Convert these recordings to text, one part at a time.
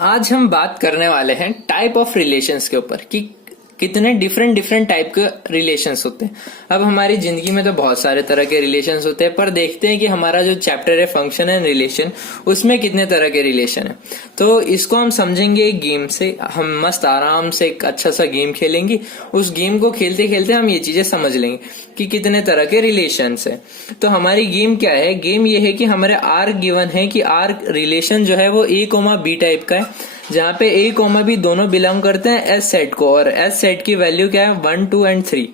आज हम बात करने वाले हैं टाइप ऑफ रिलेशंस के ऊपर कि कितने डिफरेंट डिफरेंट टाइप के रिलेशंस होते हैं। अब हमारी जिंदगी में तो बहुत सारे तरह के रिलेशंस होते हैं, पर देखते हैं कि हमारा जो चैप्टर है फंक्शन एंड रिलेशन, उसमें कितने तरह के रिलेशन है। तो इसको हम समझेंगे एक गेम से। हम मस्त आराम से एक अच्छा सा गेम खेलेंगे। उस गेम को खेलते खेलते हम ये चीजें समझ लेंगे कि कितने तरह के रिलेशंस है। तो हमारी गेम क्या है? गेम ये है कि हमारे आर गिवन है कि आर रिलेशन जो है वो ए कोमा बी टाइप का है, जहां पे ए कोमा बी दोनों बिलोंग करते हैं एस सेट को, और एस सेट की वैल्यू क्या है 1, 2 एंड 3।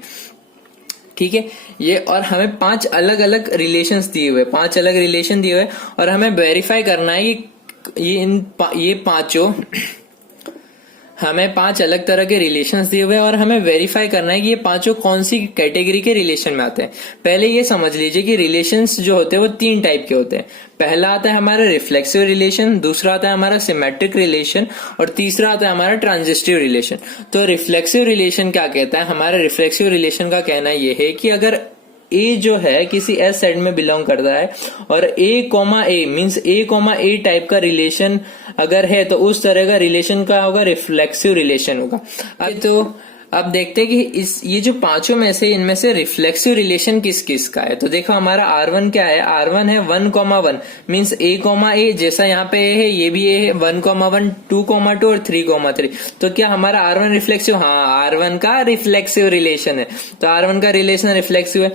ठीक है ये, और हमें 5 अलग अलग रिलेशंस दिए हुए, 5 अलग रिलेशन दिए हुए, और हमें वेरीफाई करना है कि ये पांचों हमें 5 अलग तरह के रिलेशंस दिए हुए हैं, और हमें वेरीफाई करना है कि ये पांचों कौन सी कैटेगरी के रिलेशन में आते हैं। पहले ये समझ लीजिए कि रिलेशंस जो होते हैं वो 3 टाइप के होते हैं। पहला आता है हमारा रिफ्लेक्सिव रिलेशन, दूसरा आता है हमारा सिमेट्रिक रिलेशन, और तीसरा आता है हमारा ट्रांजिस्टिव रिलेशन। तो रिफ्लेक्सिव रिलेशन क्या कहता है? हमारा रिफ्लेक्सिव रिलेशन का कहना यह है कि अगर ए जो है किसी एस सेट में बिलोंग करता है, और ए कोमा ए मीन्स ए कोमा ए टाइप का रिलेशन अगर है, तो उस तरह का रिलेशन का होगा रिफ्लेक्सिव रिलेशन होगा। अब देखते हैं कि ये जो पांचों में से इनमें से रिफ्लेक्सिव रिलेशन किस किस का है। तो देखो हमारा R1 क्या है? R1 है 1,1 मीन्स ए कोमा ए, जैसा यहाँ पे ए है ये भी ए है, 1,1, 2,2 और 3,3। तो क्या हमारा R1 रिफ्लेक्सिव? हाँ, R1 का रिफ्लेक्सिव रिलेशन है। तो R1 का रिलेशन रिफ्लेक्सिव है।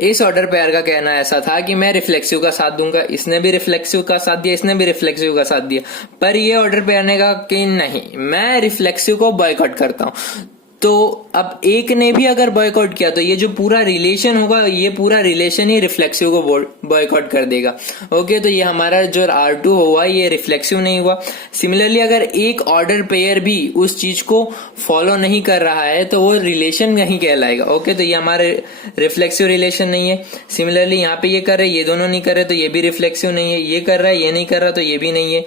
इस ऑर्डर पेयर का कहना ऐसा था कि मैं रिफ्लेक्सिव का साथ दूंगा, इसने भी रिफ्लेक्सिव का साथ दिया, इसने भी रिफ्लेक्सिव का साथ दिया, पर ये ऑर्डर पेयर ने कहा कि नहीं, मैं रिफ्लेक्सिव को बॉयकॉट करता हूं। तो अब एक ने भी अगर बॉयकॉट किया तो ये जो पूरा रिलेशन होगा, ये पूरा रिलेशन ही रिफ्लेक्सिव को बॉयकॉट कर देगा। ओके, तो ये हमारा जो R2 हुआ ये रिफ्लेक्सिव नहीं हुआ। सिमिलरली अगर एक ऑर्डर पेयर भी उस चीज को फॉलो नहीं कर रहा है तो वो रिलेशन नहीं कहलाएगा। ओके, तो ये हमारे रिफ्लेक्सिव रिलेशन नहीं है। सिमिलरली यहाँ पे ये कर रहे, ये दोनों नहीं कर रहे, तो ये भी रिफ्लेक्सिव नहीं है। ये कर रहा है, ये नहीं कर रहा, तो ये भी नहीं है,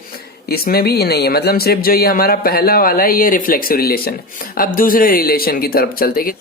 इसमें भी नहीं है। मतलब सिर्फ जो ये हमारा पहला वाला है ये रिफ्लेक्सिव रिलेशन है। अब दूसरे रिलेशन की तरफ चलते हैं।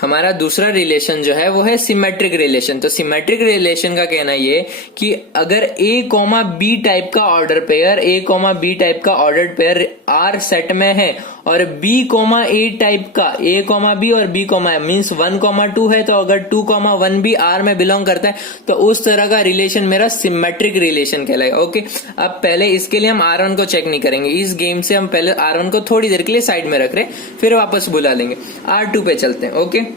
हमारा दूसरा रिलेशन जो है वो है सिमेट्रिक रिलेशन। तो सिमेट्रिक रिलेशन का कहना ये कि अगर ए कोमा बी टाइप का ऑर्डर पेयर, ए कोमा बी टाइप का ऑर्डर पेयर आर सेट में है, और बी कोमा ए टाइप का, ए कोमा बी और बी कोमा मीन्स 1,2 है, तो अगर 2,1 भी आर में बिलोंग करता है तो उस तरह का रिलेशन मेरा सिमेट्रिक रिलेशन कहलाएगा। ओके, अब पहले इसके लिए हम R1 को चेक नहीं करेंगे। इस गेम से हम पहले R1 को थोड़ी देर के लिए साइड में रख रहे, फिर वापस बुला लेंगे। R2 पे चलते हैं। ओके,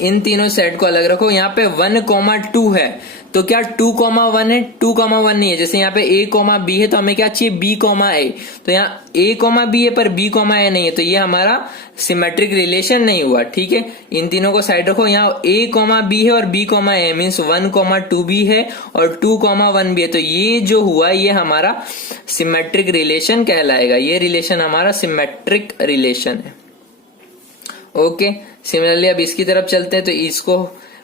इन तीनों सेट को अलग रखो। यहाँ पे 1,2 है, तो क्या 2,1 है? 2,1 नहीं है। जैसे यहाँ पे A, B है, तो हमें क्या चाहिए? B, A। तो यहाँ A, B है पर B, A नहीं है, तो ये हमारा सिमेट्रिक रिलेशन नहीं हुआ। ठीक है, इन तीनों को साइड रखो। यहाँ A, B है और B, A मीन्स 1,2 भी है और 2,1 भी है, तो ये जो हुआ ये हमारा सिमेट्रिक रिलेशन कहलाएगा। ये रिलेशन हमारा सिमेट्रिक रिलेशन है। ओके, सिमिलरली अब इसकी तरफ चलते हैं। तो इसको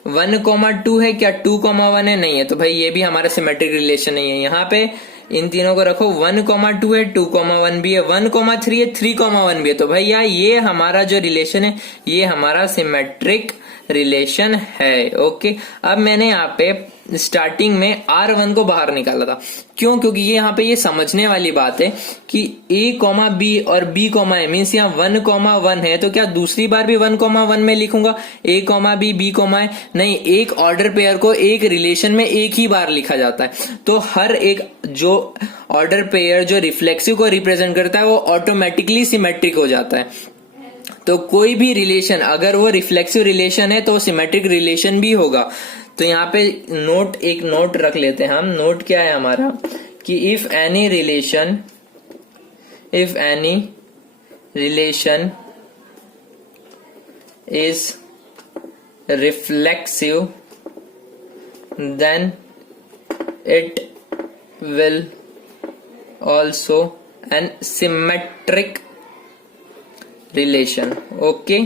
1,2 है, क्या 2,1 है? नहीं है, तो भाई ये भी हमारा सिमेट्रिक रिलेशन नहीं है। यहाँ पे इन तीनों को रखो, 1,2 है, 2,1 भी है, 1,3 है, 3,1 भी है, तो भैया ये हमारा जो रिलेशन है ये हमारा सिमेट्रिक रिलेशन है। ओके, अब मैंने यहाँ पे स्टार्टिंग में R1 को बाहर निकाला था। क्यों? क्योंकि ये यहाँ पे ये समझने वाली बात है कि A, B और B, A मीन्स यहाँ 1,1 है, तो क्या दूसरी बार भी 1,1 में लिखूंगा A, B, B, A? नहीं, एक ऑर्डर पेयर को एक रिलेशन में एक ही बार लिखा जाता है। तो हर एक जो ऑर्डर पेयर जो रिफ्लेक्सिव को रिप्रेजेंट करता है वो ऑटोमेटिकली सिमेट्रिक हो जाता है। तो कोई भी रिलेशन अगर वो रिफ्लेक्सिव रिलेशन है तो सिमेट्रिक रिलेशन भी होगा। तो यहाँ पे एक नोट रख लेते हैं हम। नोट क्या है हमारा कि if any relation is reflexive then it will also an symmetric relation. Okay,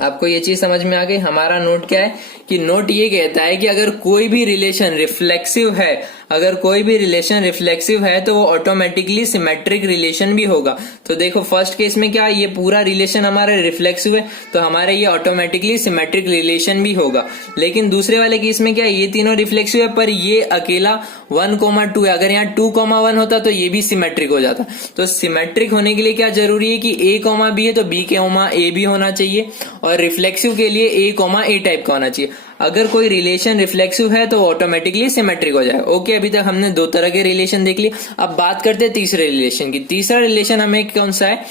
आपको ये चीज समझ में आ गई। हमारा नोट क्या है कि नोट ये कहता है कि अगर कोई भी रिलेशन रिफ्लेक्सिव है, अगर कोई भी रिलेशन रिफ्लेक्सिव है तो वो ऑटोमेटिकली सिमेट्रिक रिलेशन भी होगा। तो देखो फर्स्ट केस में क्या, ये पूरा रिलेशन हमारा रिफ्लेक्सिव है तो हमारे ये ऑटोमेटिकली सिमेट्रिक रिलेशन भी होगा। लेकिन दूसरे वाले केस में क्या, ये तीनों रिफ्लेक्सिव है पर ये अकेला 1,2 है। अगर यहाँ 2,1 होता तो ये भी सिमेट्रिक हो जाता। तो सिमेट्रिक होने के लिए क्या जरूरी है कि A, B है तो B, A भी होना चाहिए, और रिफ्लेक्सिव के लिए A, A टाइप का होना चाहिए। अगर कोई रिलेशन रिफ्लेक्सिव है तो ऑटोमेटिकली सिमेट्रिक हो जाएगा। ओके, अभी तक हमने दो तरह के रिलेशन देख लिए। अब बात करते हैं तीसरे रिलेशन की। तीसरा रिलेशन हमें कौन सा है,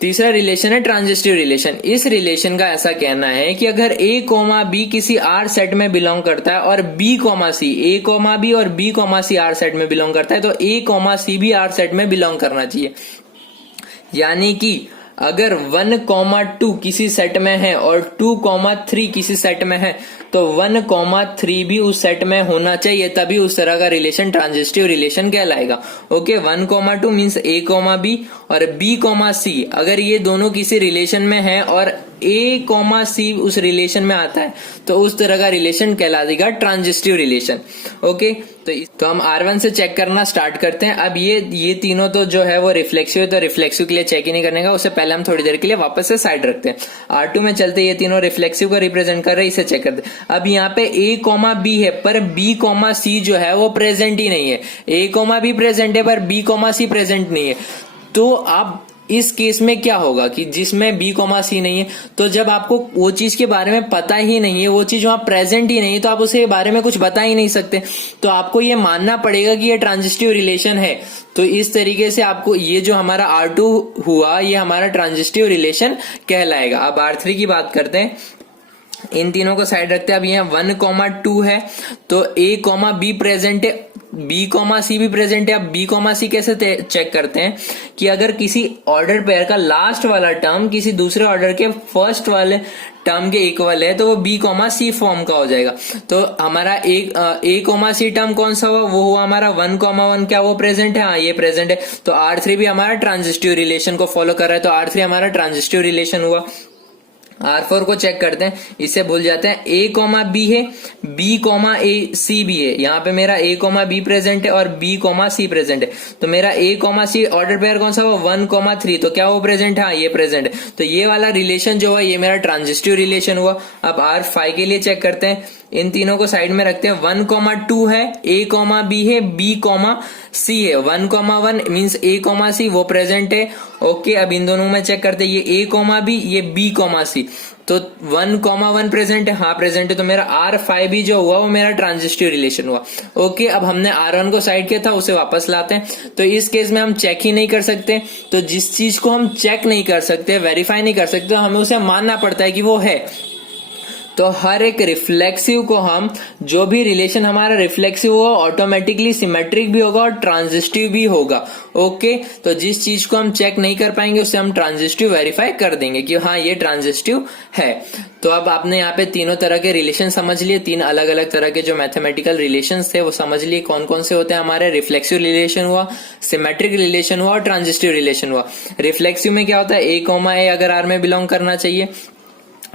तीसरा रिलेशन है ट्रांजिस्टिव रिलेशन। इस रिलेशन का ऐसा कहना है कि अगर A, B किसी R सेट में बिलोंग करता है और B, C, A, B और B, C R सेट में बिलोंग करता है तो A, C भी R सेट में बिलोंग करना चाहिए। यानी कि अगर 1, 2 किसी सेट में है और 2, 3 किसी सेट में है तो 1, 3 भी उस सेट में होना चाहिए, तभी उस तरह का रिलेशन ट्रांजिस्टिव रिलेशन कहलाएगा। ओके, 1, 2 मीन्स A, B और B, C अगर ये दोनों किसी रिलेशन में है और A, C उस रिलेशन में आता है तो उस तरह का रिलेशन कहला देगा ट्रांजिस्टिव रिलेशन। ओके, तो हम R1 से चेक करना स्टार्ट करते हैं। अब ये तीनों तो जो है वो रिफ्लेक्सिव है, तो रिफ्लेक्सिव के लिए चेक ही नहीं करने का, उससे पहले हम थोड़ी देर के लिए वापस से साइड रखते हैं। R2 में चलते, ये तीनों रिफ्लेक्सिव को रिप्रेजेंट कर रहे हैं, इसे चेक करते हैं। अब यहाँ पे A, B है पर B, C जो है वो प्रेजेंट ही नहीं है। A, B प्रेजेंट है पर B, C प्रेजेंट नहीं है। तो आप इस केस में क्या होगा कि जिसमें B, C नहीं है, तो जब आपको वो चीज के बारे में पता ही नहीं है, वो चीज वहां प्रेजेंट ही नहीं है, तो आप उसके बारे में कुछ बता ही नहीं सकते। तो आपको ये मानना पड़ेगा कि ये ट्रांजिस्टिव रिलेशन है। तो इस तरीके से आपको ये जो हमारा R2 हुआ ये हमारा ट्रांजिस्टिव रिलेशन कहलाएगा। अब R3 की बात करते हैं। इन तीनों को साइड रखते हैं। अब यहाँ 1, 2 है तो A, B प्रेजेंट है, B, C भी प्रेजेंट है। अब B, C कैसे चेक करते हैं कि अगर किसी ऑर्डर पेयर का लास्ट वाला टर्म किसी दूसरे ऑर्डर के फर्स्ट वाले टर्म के इक्वल है तो वो B, C फॉर्म का हो जाएगा। तो हमारा A, C टर्म कौन सा हुआ, वो हुआ हमारा 1, 1। क्या वो प्रेजेंट है? हाँ, ये प्रेजेंट है। तो R3 भी हमारा ट्रांजिस्टिव रिलेशन को फॉलो कर रहा है, तो R3 हमारा ट्रांजिस्टिव रिलेशन हुआ। R4 को चेक करते हैं, इसे भूल जाते हैं। A, B है, B, C भी है। यहाँ पे मेरा A, B प्रेजेंट है और B, C प्रेजेंट है। तो मेरा A, C ऑर्डर पेयर कौन सा हुआ, 1, 3। तो क्या वो प्रेजेंट है? हाँ, ये प्रेजेंट है। तो ये वाला रिलेशन जो हुआ ये मेरा ट्रांजिस्टिव रिलेशन हुआ। अब R5 के लिए चेक करते हैं। इन तीनों को साइड में रखते हैं। 1, 2 है, A, B है, B, C है। 1, 1 मीन्स A, C वो प्रेजेंट है। ओके, अब इन दोनों में चेक करते हैं। ये A, B, ये B, C। तो 1, 1 प्रेजेंट है, हाँ प्रेजेंट है। तो मेरा R5 भी जो हुआ वो मेरा ट्रांजिस्टिव रिलेशन हुआ। ओके, अब हमने R1 को साइड किया था, उसे वापस लाते हैं। तो इस केस में हम चेक ही नहीं कर सकते। तो जिस चीज को हम चेक नहीं कर सकते, वेरीफाई नहीं कर सकते, तो हमें उसे मानना पड़ता है कि वो है। तो हर एक रिफ्लेक्सिव को हम, जो भी रिलेशन हमारा रिफ्लेक्सिव होगा ऑटोमेटिकली सिमेट्रिक भी होगा और ट्रांजिस्टिव भी होगा। ओके, तो जिस चीज को हम चेक नहीं कर पाएंगे उसे हम ट्रांजिस्टिव वेरीफाई कर देंगे कि हाँ ये ट्रांजिस्टिव है। तो अब आपने यहाँ पे तीनों तरह के रिलेशन समझ लिए, तीन अलग अलग तरह के जो मैथमेटिकल रिलेशंस थे वो समझ लिए कौन कौन से होते हैं हमारे। रिफ्लेक्सिव रिलेशन हुआ, सिमेट्रिक रिलेशन हुआ और ट्रांजिस्टिव रिलेशन हुआ। रिफ्लेक्सिव में क्या होता है, A, A अगर R में बिलोंग करना चाहिए।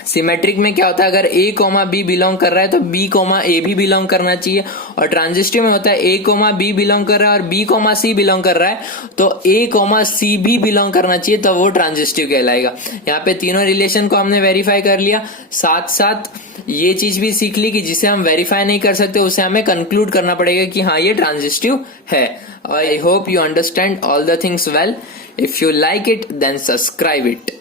सिमेट्रिक में क्या होता है, अगर A, B बिलोंग कर रहा है तो B, A भी बिलोंग करना चाहिए। और ट्रांजिस्टिव में होता है A, B बिलोंग कर रहा है और B, C बिलोंग कर रहा है तो A, C भी बिलोंग करना चाहिए, तो वो ट्रांजिस्टिव कहलाएगा। यहाँ पे तीनों रिलेशन को हमने वेरीफाई कर लिया, साथ साथ ये चीज भी सीख ली कि जिसे हम वेरीफाई नहीं कर सकते उसे हमें कंक्लूड करना पड़ेगा कि हाँ ये ट्रांजिस्टिव है। I hope you understand all the things well. If you like it then subscribe it.